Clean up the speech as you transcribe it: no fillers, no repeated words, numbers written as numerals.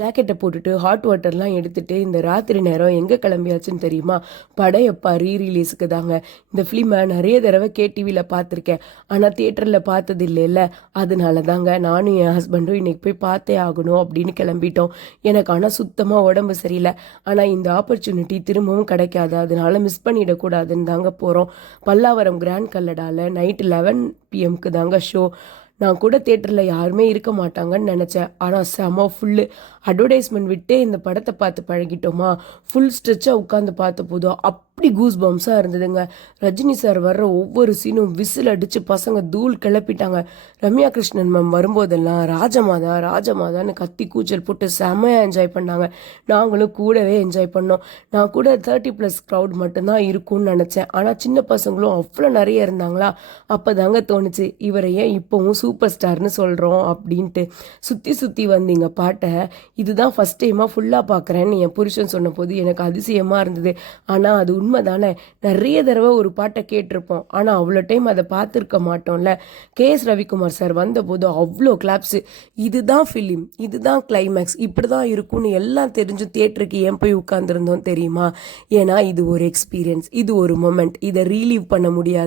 ஜாக்கெட்டை போட்டுட்டு ஹாட் வாட்டர்லாம் எடுத்துட்டு இந்த ராத்திரி நேரம் எங்கே கிளம்பியாச்சுன்னு தெரியுமா? படையப்பா ரீரிலீஸுக்கு தாங்க. இந்த ஃபிலிமை நிறைய தடவை கேடிவியில் பார்த்துருக்கேன், ஆனால் தியேட்டரில் பார்த்தது இல்லைல்ல. அதனால தாங்க நானும் என் ஹஸ்பண்டும் இன்னைக்கு போய் பார்த்தே ஆகணும் அப்படின்னு கிளம்பிட்டோம். எனக்கு ஆனால் சுத்தமாக உடம்பு சரியில்லை. ஆனால் இந்த ஆப்பர்ச்சுனிட்டி திரும்பவும் கிடைக்காது, அதனால மிஸ் பண்ணிடக்கூடாதுன்னு தாங்க போகிறோம். பல்லாவரம் கிராண்ட் கல்லடாவில் நைட்டு 11 PM தாங்க ஷோ. நான் கூட தேட்டரில் யாருமே இருக்க மாட்டாங்கன்னு நினச்சேன், ஆனால் செம ஃபுல்லு. அட்வர்டைஸ்மெண்ட் விட்டே இந்த படத்தை பார்த்து பழகிட்டோமா, ஃபுல் ஸ்ட்ரெச்சாக உட்காந்து பார்த்த போதும் அப்படி கூஸ் பம்ஸாக இருந்ததுங்க. ரஜினி சார் வர்ற ஒவ்வொரு சீனும் விசில் அடித்து பசங்க தூள் கிளப்பிட்டாங்க. ரம்யா கிருஷ்ணன் மேம் வரும்போதெல்லாம் ராஜமாதா ராஜமாதான்னு கத்தி கூச்சல் போட்டு செம்மையாக என்ஜாய் பண்ணாங்க. நாங்களும் கூடவே என்ஜாய் பண்ணோம். நான் கூட 30+ க்ரௌட் மட்டும்தான் இருக்கும்னு நினச்சேன், ஆனால் சின்ன பசங்களும் அவ்வளோ நிறைய இருந்தாங்களா. அப்போ தாங்க தோணுச்சு, இவரை ஏன் இப்போவும் சூப்பர் ஸ்டார்னு சொல்கிறோம் அப்படின்ட்டு. சுற்றி சுற்றி வந்தீங்க பாட்டை இதுதான் ஃபஸ்ட் டைமாக ஃபுல்லாக பார்க்குறேன்னு என் புருஷன் சொன்ன போது எனக்கு அதிசயமாக இருந்தது. ஆனால் அது உண்மை தானே, நிறைய தடவை ஒரு பாட்டை கேட்டிருப்போம், ஆனால் அவ்வளோ டைம் அதை பார்த்துருக்க மாட்டோம்ல. KS ரவிக்குமார் சார் வந்தபோது அவ்வளோ கிளாப்ஸு. இதுதான் ஃபிலிம், இதுதான் கிளைமேக்ஸ், இப்படி தான் இருக்கும்னு எல்லாம் தெரிஞ்சு தியேட்டருக்கு ஏன் போய் உட்காந்துருந்தோம் தெரியுமா? ஏன்னா இது ஒரு எக்ஸ்பீரியன்ஸ், இது ஒரு மொமெண்ட், இதை ரீலீவ் பண்ண முடியாது.